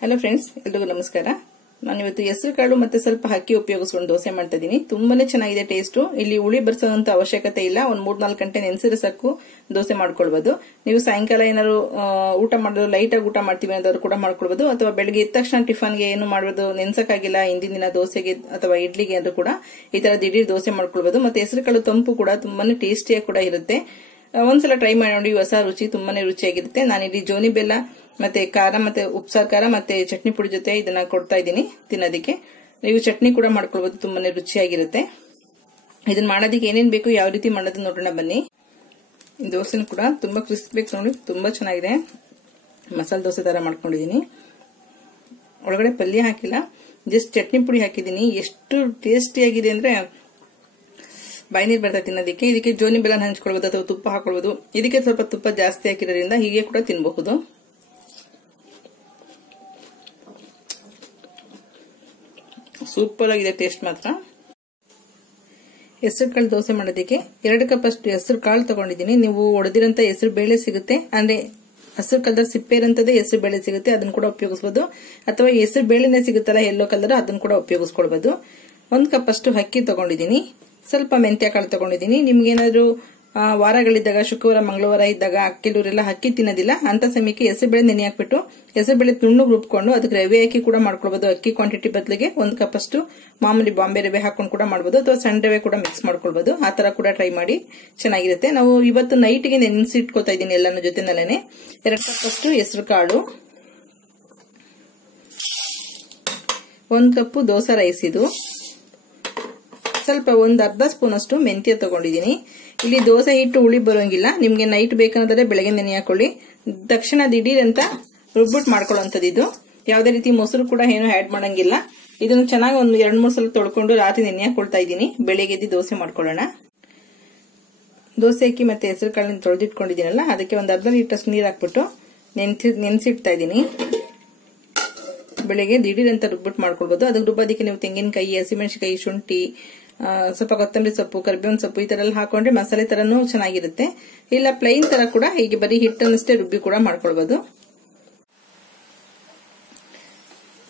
Hello friends, ಎಲ್ರಿಗೂ ನಮಸ್ಕಾರ. ನಾನು ಇವತ್ತು ಹೆಸರು ಕಾಳು ಮತ್ತೆ ಸ್ವಲ್ಪ ಅಕ್ಕಿ ಉಪಯೋಗಿಸ್ಕೊಂಡು ದೋಸೆ ಮಾಡ್ತಾ ಇದೀನಿ. ತುಂಬಾನೇ ಚೆನ್ನಾಗಿದೆ ಟೇಸ್ಟ್. ಇಲ್ಲಿ ಹುಳಿ ಬರ್ಸೋಂತ ಅವಶ್ಯಕತೆ ಇಲ್ಲ. ಒಂದ್ 3-4 ಗಂಟೆ ನೆನೆಸಿದ್ರೆ ಸಾಕು ದೋಸೆ ಮಾಡ್ಕೊಳ್ಬಹುದು. ನೀವು ಸಾಯಂಕಾಲ ಏನಾದ್ರು ಊಟ ಮಾಡೋದು ಲೈಟ್ ಆಗಿ ಊಟ ಮಾಡ್ತೀವಿ ಅನ್ನೋದು ಕೂಡ ಮಾಡ್ಕೊಳ್ಬಹುದು. ಅಥವಾ ಬೆಳಗ್ಗೆ ಎದ್ದ ತಕ್ಷಣ ಟಿಫನ್ಗೆ ಏನು ಮಾಡೋದು ನೆನ್ಸಕ್ಕಾಗಿಲ್ಲ ಹಿಂದಿನ ದಿನ ದೋಸೆಗೆ ಅಥವಾ ಇಡ್ಲಿಗೆ ಅಂದ್ರೂ ಕೂಡ ಈ ತರ ದಿಢೀರ್ ದೋಸೆ ಮಾಡ್ಕೊಳ್ಬಹುದು. ಮತ್ತೆ ಹೆಸರು ಕಾಳು ತಂಪು ಕೂಡ ತುಂಬಾನೇ ಟೇಸ್ಟಿಯಾಗಿ ಕೂಡ ಇರುತ್ತೆ. ಒಂದ್ಸಲ ಟ್ರೈ ಮಾಡಿ ನೋಡಿ, ಹೊಸ ರುಚಿ, ತುಂಬಾನೇ ರುಚಿಯಾಗಿರುತ್ತೆ. ನಾನಿಲ್ಲಿ ಜೋನಿ ಬೆಲ್ಲ ಮತ್ತೆ ಖಾರ ಮತ್ತೆ ಉಪ್ಸಾರು ಖಾರ ಮತ್ತೆ ಚಟ್ನಿ ಪುಡಿ ಜೊತೆ ಇದನ್ನ ಕೊಡ್ತಾ ಇದ್ದೀನಿ ತಿನ್ನೋದಕ್ಕೆ. ನೀವು ಚಟ್ನಿ ಕೂಡ ಮಾಡ್ಕೊಳ್ಬಹುದು, ತುಂಬಾನೇ ರುಚಿಯಾಗಿರುತ್ತೆ. ಇದನ್ನ ಮಾಡೋದಕ್ಕೆ ಏನೇನ್ ಬೇಕು, ಯಾವ ರೀತಿ ಮಾಡೋದು ನೋಡೋಣ ಬನ್ನಿ. ದೋಸೆನೂ ಕೂಡ ತುಂಬಾ ಕ್ರಿಸ್ಪ್ ಬೇಕು ನೋಡಿ, ತುಂಬಾ ಚೆನ್ನಾಗಿದೆ. ಮಸಾಲೆ ದೋಸೆ ತರ ಮಾಡ್ಕೊಂಡಿದೀನಿ. ಒಳಗಡೆ ಪಲ್ಯ ಹಾಕಿಲ್ಲ, ಜಸ್ಟ್ ಚಟ್ನಿ ಪುಡಿ ಹಾಕಿದೀನಿ. ಎಷ್ಟು ಟೇಸ್ಟಿಯಾಗಿದೆ ಅಂದ್ರೆ ಬಾಯಿ ನೀರು ಬರ್ತಾ ತಿನ್ನೋದಕ್ಕೆ. ಇದಕ್ಕೆ ಜೋನಿ ಬೆಲ್ಲ ಹಂಚ್ಕೊಳ್ಬಹುದು ಅಥವಾ ತುಪ್ಪ ಹಾಕೊಳ್ಬಹುದು. ಇದಕ್ಕೆ ಸ್ವಲ್ಪ ತುಪ್ಪ ಜಾಸ್ತಿ ಹಾಕಿರೋದ್ರಿಂದ ಹೀಗೆ ಕೂಡ ತಿನ್ನಬಹುದು. ಸೂಪರ್ ಆಗಿದೆ ಟೇಸ್ಟ್ ಮಾತ್ರ. ಹೆಸರು ಕಾಳು ದೋಸೆ ಮಾಡೋದಕ್ಕೆ 2 ಕಪ್ ಅಷ್ಟು ಹೆಸರು ಕಾಳು ತಗೊಂಡಿದ್ದೀನಿ. ನೀವು ಒಡೆದಿರಂತ ಹೆಸರು ಬೇಳೆ ಸಿಗುತ್ತೆ, ಅಂದ್ರೆ ಹಸಿರು ಕಲರ್ ಸಿಪ್ಪೆ ಇರಂತದೇ ಹೆಸರು ಬೇಳೆ ಸಿಗುತ್ತೆ, ಅದನ್ನ ಕೂಡ ಉಪಯೋಗಿಸಬಹುದು. ಅಥವಾ ಹೆಸರು ಬೇಳೆನೆ ಸಿಗುತ್ತಲ್ಲ ಯೆಲ್ಲೋ ಕಲರ್, ಅದನ್ನ ಕೂಡ ಉಪಯೋಗಿಸ್ಕೊಳ್ಬಹುದು. 1 ಕಪ್ ಅಷ್ಟು ಅಕ್ಕಿ ತಗೊಂಡಿದ್ದೀನಿ. ಸ್ವಲ್ಪ ಮೆಂತ್ಯ ಕಾಳು ತಗೊಂಡಿದ್ದೀನಿ. ನಿಮ್ಗೇನಾದ್ರು ವಾರಗಳಿದ್ದಾಗ, ಶುಕ್ರವಾರ ಮಂಗಳವಾರ ಇದ್ದಾಗ ಕೆಲವರೆಲ್ಲ ಅಕ್ಕಿ ತಿನ್ನೋದಿಲ್ಲ, ಅಂತ ಸಮಯಕ್ಕೆ ಹೆಸರುಬೇಳೆ ನೆನೆ ಹಾಕ್ಬಿಟ್ಟು ಹೆಸರುಬೇಳೆ ನುಣ್ಣಗೆ ರುಬ್ಕೊಂಡು ಅದಕ್ಕೆ ರವೆ ಹಾಕಿ ಕೂಡ ಮಾಡ್ಕೊಳ್ಬಹುದು. ಅಕ್ಕಿ ಕ್ವಾಂಟಿಟಿ ಬದಲಿಗೆ 1 ಕಪ್ ಅಷ್ಟು ಮಾಮೂಲಿ ಬಾಂಬೆ ರವೆ ಹಾಕೊಂಡು ಕೂಡ ಮಾಡಬಹುದು, ಅಥವಾ ಸಣ್ಣ ರವೆ ಕೂಡ ಮಿಕ್ಸ್ ಮಾಡ್ಕೊಳ್ಬಹುದು. ಆ ತರ ಕೂಡ ಟ್ರೈ ಮಾಡಿ, ಚೆನ್ನಾಗಿರುತ್ತೆ. ನಾವು ಇವತ್ತು ನೈಟ್ಗೆ ನೆನೆಸಿಟ್ಕೊಳ್ತಾ ಇದ್ದೀನಿ ಎಲ್ಲಾನು ಜೊತೆನಲ್ಲೇನೆ. 2 ಕಪ್ ಅಷ್ಟು ಹೆಸರು ಕಾಳು, 1 ಕಪ್ ದೋಸಾ ರೈಸ್, ಇದು ಸ್ವಲ್ಪ ಒಂದು ಅರ್ಧ ಸ್ಪೂನ್ ಅಷ್ಟು ಮೆಂತ್ಯ ತಗೊಂಡಿದ್ದೀನಿ. ಇಲ್ಲಿ ದೋಸೆ ಹಿಟ್ಟು ಹುಳಿ ಬರೋಂಗಿಲ್ಲ. ನಿಮ್ಗೆ ನೈಟ್ ಬೇಕಂದ್ರೆ ಬೆಳಗ್ಗೆ ನೆನೆ ಹಾಕೊಳ್ಳಿ. ತಕ್ಷಣ ದಿಢೀರ್ ಅಂತ ರುಬ್ಬಿಟ್ಟು ಮಾಡ್ಕೊಳ್ಳೋಂಥದ್ದು ಇದು. ಯಾವುದೇ ರೀತಿ ಮೊಸರು ಕೂಡ ಏನು ಆಡ್ ಮಾಡಂಗಿಲ್ಲ. ಇದನ್ನು ಚೆನ್ನಾಗಿ ಒಂದು 2-3 ಸಲ ತೊಳ್ಕೊಂಡು ರಾತ್ರಿ ನೆನೆ ಹಾಕೊಳ್ತಾ ಇದ್ದೀನಿ. ಬೆಳಿಗ್ಗೆ ಎದ್ದು ದೋಸೆ ಮಾಡ್ಕೊಳ್ಳೋಣ. ದೋಸೆ ಅಕ್ಕಿ ಮತ್ತೆ ಹೆಸರು ಕಾಳನ್ನ ತೊಳೆದಿಟ್ಕೊಂಡಿದ್ದೀನಲ್ಲ, ಅದಕ್ಕೆ ಒಂದು ಅರ್ಧ ಲೀಟರ್ ನೀರು ಹಾಕ್ಬಿಟ್ಟು ನೆನೆಸಿಡ್ತಾ ಇದ್ದೀನಿ. ಬೆಳಿಗ್ಗೆ ದಿಢೀರ್ ಅಂತ ರುಬ್ಬಿಟ್ಟು ಮಾಡ್ಕೊಳ್ಬಹುದು. ಅದಕ್ಕೆ ರುಬ್ಬೋದಕ್ಕೆ ನೀವು ತೆಂಗಿನಕಾಯಿ, ಹಸಿಮೆಣಸಿನಕಾಯಿ, ಶುಂಠಿ, ಸ್ವಲ್ಪ ಕೊತ್ತಂಬರಿ ಸೊಪ್ಪು, ಕರಿಬೇವಿನ ಸೊಪ್ಪು ಈ ತರ ಎಲ್ಲ ಹಾಕೊಂಡ್ರೆ ಮಸಾಲೆ ತರನು ಚೆನ್ನಾಗಿರುತ್ತೆ. ಇಲ್ಲ ಪ್ಲೈನ್ ತರ ಕೂಡ ಹೀಗೆ ಬರೀ ಹಿಟ್ಟನ್ನಷ್ಟೇ ರುಬ್ಬಿ ಕೂಡ ಮಾಡ್ಕೊಳ್ಬಹುದು.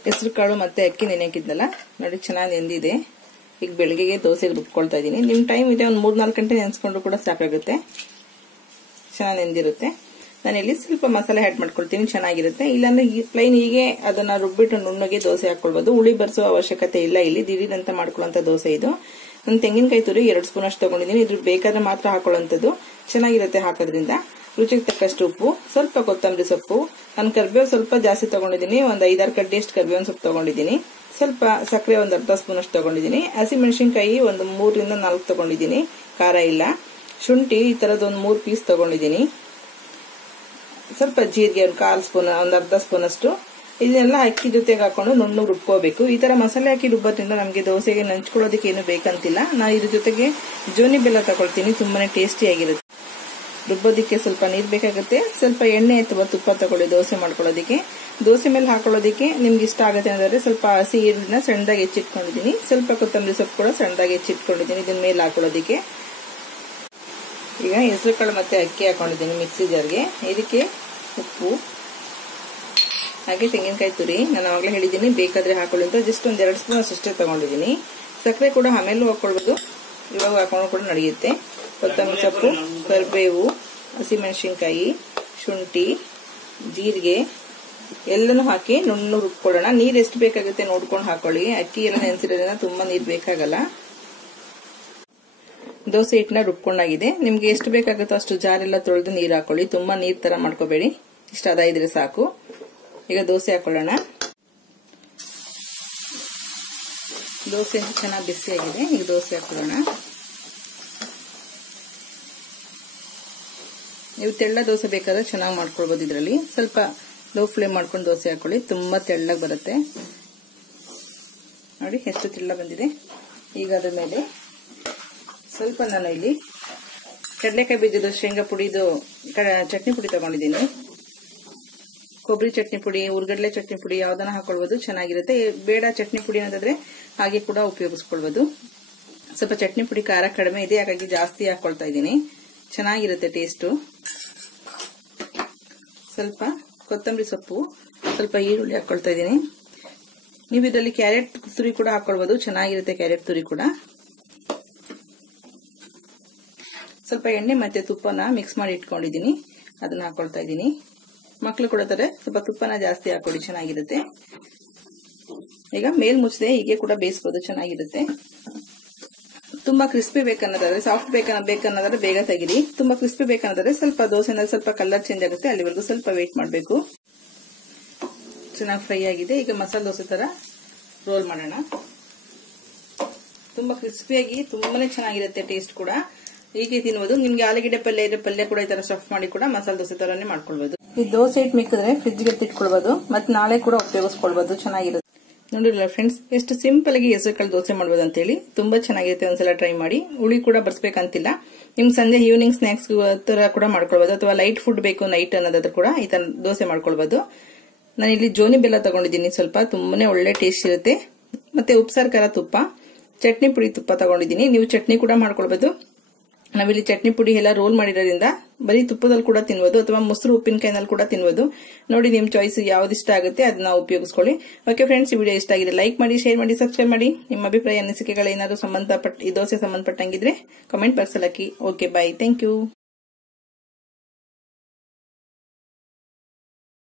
ಹೆಸರು ಕಾಳು ಮತ್ತೆ ಅಕ್ಕಿ ನೆನೆ ಹಾಕಿದ್ನಲ್ಲ ನೋಡಿ, ಚೆನ್ನಾಗಿ ನೆಂದಿದೆ. ಈಗ ಬೆಳಗ್ಗೆಗೆ ದೋಸೆ ರುಬ್ಕೊಳ್ತಾ ಇದ್ದೀನಿ. ನಿಮ್ ಟೈಮ್ ಇದೆ, ಒಂದು 3-4 ಗಂಟೆ ನೆನೆಸ್ಕೊಂಡ್ರು ಕೂಡ ಸಾಕಾಗುತ್ತೆ. ಚೆನ್ನಾಗಿ ನೆಂದಿರುತ್ತೆ. ನಾನಿಲ್ಲಿ ಸ್ವಲ್ಪ ಮಸಾಲೆ ಆಡ್ ಮಾಡ್ಕೊಳ್ತೀನಿ, ಚೆನ್ನಾಗಿರುತ್ತೆ. ಇಲ್ಲಾಂದ್ರೆ ಪ್ಲೈನ್ ಹೀಗೆ ಅದನ್ನ ರುಬ್ಬಿಟ್ಟು ನುಣ್ಣಗೆ ದೋಸೆ ಹಾಕೊಳ್ಬಹುದು. ಹುಳಿ ಬರ್ಸೋ ಅವಶ್ಯಕತೆ ಇಲ್ಲ. ಇಲ್ಲಿ ದಿಢೀರ್ ಅಂತ ಮಾಡ್ಕೊಳ್ಳುವಂತ ದೋಸೆ ಇದು. ಒಂದು ತೆಂಗಿನಕಾಯಿ ತುರಿ 2 ಸ್ಪೂನ್ ಅಷ್ಟು ತಗೊಂಡಿದ್ದೀನಿ. ಇದ್ರ ಬೇಕಾದ್ರೆ ಮಾತ್ರ ಹಾಕೊಳ್ಳುವಂಥದ್ದು, ಚೆನ್ನಾಗಿರುತ್ತೆ ಹಾಕೋದ್ರಿಂದ. ರುಚಿಗೆ ತಕ್ಕಷ್ಟು ಉಪ್ಪು, ಸ್ವಲ್ಪ ಕೊತ್ತಂಬರಿ ಸೊಪ್ಪು, ನಾನು ಕರಿಬೇವು ಸ್ವಲ್ಪ ಜಾಸ್ತಿ ತಗೊಂಡಿದ್ದೀನಿ. ಒಂದು 5-6 ಕಡ್ಡಿ ಅಷ್ಟು ಕರಿಬೇವಿನ ಸೊಪ್ಪು ತಗೊಂಡಿದ್ದೀನಿ. ಸ್ವಲ್ಪ ಸಕ್ಕರೆ ಒಂದು ಅರ್ಧ ಸ್ಪೂನ್ ಅಷ್ಟು ತಗೊಂಡಿದ್ದೀನಿ. ಹಸಿಮೆಣಸಿನಕಾಯಿ ಒಂದು 3-4 ತಗೊಂಡಿದ್ದೀನಿ, ಖಾರ ಇಲ್ಲ. ಶುಂಠಿ ಈ ತರದ್ ಒಂದು 3 ಪೀಸ್ ತಗೊಂಡಿದ್ದೀನಿ. ಸ್ವಲ್ಪ ಜೀರಿಗೆ ಒಂದು 1/4 ಸ್ಪೂನ್, ಒಂದು ಅರ್ಧ ಸ್ಪೂನ್ ಅಷ್ಟು. ಇದನ್ನೆಲ್ಲ ಅಕ್ಕಿ ಜೊತೆಗೆ ಹಾಕೊಂಡು ನುಣ್ಣಗೆ ರುಬ್ಕೋಬೇಕು. ಈ ತರ ಮಸಾಲೆ ಹಾಕಿ ರುಬ್ಬೋದ್ರಿಂದ ನಮಗೆ ದೋಸೆಗೆ ನಂಚ್ಕೊಳ್ಳೋದಕ್ಕೆ ಏನು ಬೇಕಂತಿಲ್ಲ. ನಾನು ಇದ್ರ ಜೊತೆಗೆ ಜೋನಿ ಬೆಲ್ಲ ತಗೊಳ್ತೀನಿ, ತುಂಬಾನೇ ಟೇಸ್ಟಿ ಆಗಿರುತ್ತೆ. ರುಬ್ಬೋದಿಕ್ಕೆ ಸ್ವಲ್ಪ ನೀರು ಬೇಕಾಗುತ್ತೆ. ಸ್ವಲ್ಪ ಎಣ್ಣೆ ಅಥವಾ ತುಪ್ಪ ತಗೊಳ್ಳಿ ದೋಸೆ ಮಾಡ್ಕೊಳ್ಳೋದಿಕ್ಕೆ. ದೋಸೆ ಮೇಲೆ ಹಾಕೊಳ್ಳೋದಿಕ್ಕೆ ನಿಮ್ಗೆ ಇಷ್ಟ ಆಗುತ್ತೆ ಅಂದ್ರೆ ಸ್ವಲ್ಪ ಹಸಿ ಈರುಳ್ಳಿನ ಸಣ್ಣದಾಗಿ ಹೆಚ್ಚಿಟ್ಕೊಂಡಿದ್ದೀನಿ. ಸ್ವಲ್ಪ ಕೊತ್ತಂಬರಿ ಸೊಪ್ಪು ಕೂಡ ಸಣ್ಣದಾಗಿ ಹೆಚ್ಚಿಟ್ಕೊಂಡಿದ್ದೀನಿ ಇದನ್ನ ಮೇಲೆ ಹಾಕೊಳ್ಳೋದಿಕ್ಕೆ. ಈಗ ಹೆಸರು ಕಾಳು ಮತ್ತೆ ಅಕ್ಕಿ ಹಾಕೊಂಡಿದ್ದೀನಿ ಮಿಕ್ಸಿ ಜಾರ್ಗೆ. ಇದಕ್ಕೆ ಉಪ್ಪು ಹಾಗೆ ತೆಂಗಿನಕಾಯಿ ತುರಿ, ನಾನು ಆವಾಗಲೇ ಹೇಳಿದ್ದೀನಿ ಬೇಕಾದ್ರೆ ಹಾಕೊಳ್ಳಿ ಅಂತ. ಜಸ್ಟ್ ಒಂದು 2 ಸ್ಪೂನ್ ಅಷ್ಟೇ ತಗೊಂಡಿದ್ದೀನಿ. ಸಕ್ಕರೆ ಕೂಡ ಆಮೇಲೂ ಹಾಕೊಳ್ಬೋದು, ಇವಾಗ ಹಾಕೊಂಡು ಕೂಡ ನಡೆಯುತ್ತೆ. ಕೊತ್ತಂಬರಿ ಸೊಪ್ಪು, ಕರಿಬೇವು, ಹಸಿಮೆಣಸಿನಕಾಯಿ, ಶುಂಠಿ, ಜೀರಿಗೆ ಎಲ್ಲನೂ ಹಾಕಿ ನುಣ್ಣಗೆ ರುಬ್ಕೊಳ್ಳೋಣ. ನೀರು ಎಷ್ಟು ಬೇಕಾಗುತ್ತೆ ನೋಡ್ಕೊಂಡು ಹಾಕೊಳ್ಳಿ. ಅಕ್ಕಿ ಎಲ್ಲ ನೆನೆಸಿರೋದ್ರಿಂದ ತುಂಬಾ ನೀರು ಬೇಕಾಗಲ್ಲ. ದೋಸೆ ಹಿಟ್ಟನ್ನ ರುಬ್ಕೊಂಡಾಗಿದೆ. ನಿಮ್ಗೆ ಎಷ್ಟು ಬೇಕಾಗುತ್ತೋ ಅಷ್ಟು ಜಾರೆಲ್ಲ ತೊಳೆದು ನೀರು ಹಾಕೊಳ್ಳಿ. ತುಂಬಾ ನೀರ್ ತರ ಮಾಡ್ಕೋಬೇಡಿ, ಇಷ್ಟ ಅದ ಇದ್ರೆ ಸಾಕು. ಈಗ ದೋಸೆ ಹಾಕೊಳ್ಳೋಣ. ದೋಸೆ ಚೆನ್ನಾಗಿ ಬಿಸಿಯಾಗಿದೆ. ಈಗ ದೋಸೆ ಹಾಕೊಳ್ಳೋಣ. ನೀವು ತೆಳ್ಳ ದೋಸೆ ಬೇಕಾದ್ರೆ ಚೆನ್ನಾಗಿ ಮಾಡ್ಕೊಳ್ಬಹುದು. ಇದರಲ್ಲಿ ಸ್ವಲ್ಪ ಲೋ ಫ್ಲೇಮ್ ಮಾಡ್ಕೊಂಡು ದೋಸೆ ಹಾಕೊಳ್ಳಿ, ತುಂಬಾ ತೆಳ್ಳಗೆ ಬರುತ್ತೆ. ನೋಡಿ ಎಷ್ಟು ತೆಳ್ಳ ಬಂದಿದೆ. ಈಗ ಅದ್ರ ಮೇಲೆ ಸ್ವಲ್ಪ ನಾನು ಇಲ್ಲಿ ಕಡಲೆಕಾಯಿ ಬೀಜದ ಶೇಂಗಾ ಪುಡಿದು ಚಟ್ನಿ ಪುಡಿ ತಗೊಂಡಿದ್ದೀನಿ. ಕೊಬ್ಬರಿ ಚಟ್ನಿ ಪುಡಿ, ಉರ್ಗಡ್ಲೆ ಚಟ್ನಿ ಪುಡಿ ಯಾವ್ದನ್ನ ಹಾಕೊಳ್ಬಹುದು, ಚೆನ್ನಾಗಿರುತ್ತೆ. ಬೇಡ ಚಟ್ನಿ ಪುಡಿ ಅಂತಂದ್ರೆ ಹಾಗೆ ಕೂಡ ಉಪಯೋಗಿಸ್ಕೊಳ್ಬಹುದು. ಸ್ವಲ್ಪ ಚಟ್ನಿ ಪುಡಿ ಖಾರ ಕಡಿಮೆ ಇದೆ, ಹಾಗಾಗಿ ಜಾಸ್ತಿ ಹಾಕೊಳ್ತಾ ಇದ್ದೀನಿ. ಚೆನ್ನಾಗಿರುತ್ತೆ ಟೇಸ್ಟು. ಸ್ವಲ್ಪ ಕೊತ್ತಂಬರಿ ಸೊಪ್ಪು, ಸ್ವಲ್ಪ ಈರುಳ್ಳಿ ಹಾಕೊಳ್ತಾ ಇದ್ದೀನಿ. ನೀವು ಇದರಲ್ಲಿ ಕ್ಯಾರೆಟ್ ತುರಿ ಕೂಡ ಹಾಕೊಳ್ಬಹುದು, ಚೆನ್ನಾಗಿರುತ್ತೆ ಕ್ಯಾರೆಟ್ ತುರಿ ಕೂಡ. ಸ್ವಲ್ಪ ಎಣ್ಣೆ ಮತ್ತೆ ತುಪ್ಪನ ಮಿಕ್ಸ್ ಮಾಡಿ ಇಟ್ಕೊಂಡಿದ್ದೀನಿ, ಅದನ್ನ ಹಾಕೊಳ್ತಾ ಇದ್ದೀನಿ. ಮಕ್ಕಳು ಕೊಡ್ತಾರೆ, ಸ್ವಲ್ಪ ತುಪ್ಪನ ಜಾಸ್ತಿ ಹಾಕೊಳ್ಳಿ, ಚೆನ್ನಾಗಿರುತ್ತೆ. ಈಗ ಮೇಲ್ ಮುಚ್ಚದೆ ಹೀಗೆ ಕೂಡ ಬೇಯಿಸಬಹುದು, ಚೆನ್ನಾಗಿರುತ್ತೆ. ತುಂಬಾ ಕ್ರಿಸ್ಪಿ ಬೇಕನ್ನೋದಾದ್ರೆ, ಸಾಫ್ಟ್ ಬೇಕನ್ನೋದಾದ್ರೆ ಬೇಗ ತೆಗಿರಿ. ತುಂಬಾ ಕ್ರಿಸ್ಪಿ ಬೇಕನ್ನೋದಾದ್ರೆ ಸ್ವಲ್ಪ ದೋಸೆನಲ್ಲಿ ಸ್ವಲ್ಪ ಕಲರ್ ಚೇಂಜ್ ಆಗುತ್ತೆ, ಅಲ್ಲಿವರೆಗೂ ಸ್ವಲ್ಪ ವೇಟ್ ಮಾಡಬೇಕು. ಚೆನ್ನಾಗಿ ಫ್ರೈ ಆಗಿದೆ. ಈಗ ಮಸಾಲೆ ದೋಸೆ ತರ ರೋಲ್ ಮಾಡೋಣ. ತುಂಬಾ ಕ್ರಿಸ್ಪಿಯಾಗಿ ತುಂಬಾನೇ ಚೆನ್ನಾಗಿರುತ್ತೆ, ಟೇಸ್ಟ್ ಕೂಡ. ಹೀಗೆ ತಿನ್ಬೋದು. ನಿಮ್ಗೆ ಆಲೂಗಡ್ಡೆ ಪಲ್ಯ ಕೂಡ ಈ ತರ ಸ್ಟಫ್ ಮಾಡಿ ಕೂಡ ಮಸಾಲೆ ದೋಸೆ ತರನೇ ಮಾಡ್ಕೊಳ್ಬಹುದು. ಈ ದೋಸೆ ಇಟ್ಟು ಮಿಕ್ಕಿದ್ರೆ ಫ್ರಿಜ್ಗೆ ಎತ್ತಿಟ್ಕೊಳ್ಬಹುದು, ಮತ್ತೆ ನಾಳೆ ಕೂಡ ಉಪಯೋಗಿಸ್ಕೊಳ್ಬಹುದು, ಚೆನ್ನಾಗಿರುತ್ತೆ. ನೋಡಿರಲ್ಲ ಫ್ರೆಂಡ್ಸ್, ಎಷ್ಟು ಸಿಂಪಲ್ ಆಗಿ ಹೆಸರುಕಾಳು ದೋಸೆ ಮಾಡಬಹುದು ಅಂತ ಹೇಳಿ. ತುಂಬಾ ಚೆನ್ನಾಗಿರುತ್ತೆ, ಒಂದ್ಸಲ ಟ್ರೈ ಮಾಡಿ. ಹುಳಿ ಕೂಡ ಬರ್ಸ್ಬೇಕಂತಿಲ್ಲ. ನಿಮ್ಗೆ ಸಂಜೆ ಈವ್ನಿಂಗ್ ಸ್ನಾಕ್ಸ್ ತರ ಕೂಡ ಮಾಡ್ಕೊಳ್ಬಹುದು, ಅಥವಾ ಲೈಟ್ ಫುಡ್ ಬೇಕು ನೈಟ್ ಅನ್ನೋದಾದ್ರೂ ಕೂಡ ಈ ತರ ದೋಸೆ ಮಾಡ್ಕೊಳ್ಬಹುದು. ನಾನು ಇಲ್ಲಿ ಜೋನಿ ಬೆಲ್ಲ ತಗೊಂಡಿದ್ದೀನಿ, ಸ್ವಲ್ಪ ತುಂಬಾನೇ ಒಳ್ಳೆ ಟೇಸ್ಟ್ ಇರುತ್ತೆ. ಮತ್ತೆ ಉಪ್ಸಾರು ಖಾರ ತುಪ್ಪ, ಚಟ್ನಿ ಪುಡಿ ತುಪ್ಪ ತಗೊಂಡಿದ್ದೀನಿ. ನೀವು ಚಟ್ನಿ ಕೂಡ ಮಾಡ್ಕೊಳ್ಬಹುದು. ನಾವಿಲ್ಲಿ ಚಟ್ನಿ ಪುಡಿ ಎಲ್ಲ ರೋಲ್ ಮಾಡಿರೋದ್ರಿಂದ ಬರೀ ತುಪ್ಪದಲ್ಲಿ ಕೂಡ ತಿನ್ಬೋದು, ಅಥವಾ ಮೊಸರು ಉಪ್ಪಿನಕಾಯಿನಲ್ಲಿ ಕೂಡ ತಿನ್ಬೋದು. ನೋಡಿ, ನಿಮ್ ಚಾಯ್ಸ್ ಯಾವ್ದು ಇಷ್ಟ ಆಗುತ್ತೆ ಅದನ್ನ ಉಪಯೋಗಿಸ್ಕೊಳ್ಳಿ. ಓಕೆ ಫ್ರೆಂಡ್ಸ್, ಈ ವಿಡಿಯೋ ಇಷ್ಟ ಆಗಿದೆ ಲೈಕ್ ಮಾಡಿ, ಶೇರ್ ಮಾಡಿ, ಸಬ್ಸ್ಕ್ರೈಬ್ ಮಾಡಿ. ನಿಮ್ಮ ಅಭಿಪ್ರಾಯ ಅನಿಸಿಕೆಗಳು ಏನಾದ್ರು ಈ ದೋಸೆ ಸಂಬಂಧಪಟ್ಟಂಗಿದ್ರೆ ಕಮೆಂಟ್ ಬಾಕ್ಸ್ ಅಲ್ಲಿ ಹಾಕಿ. Okay, bye, thank you.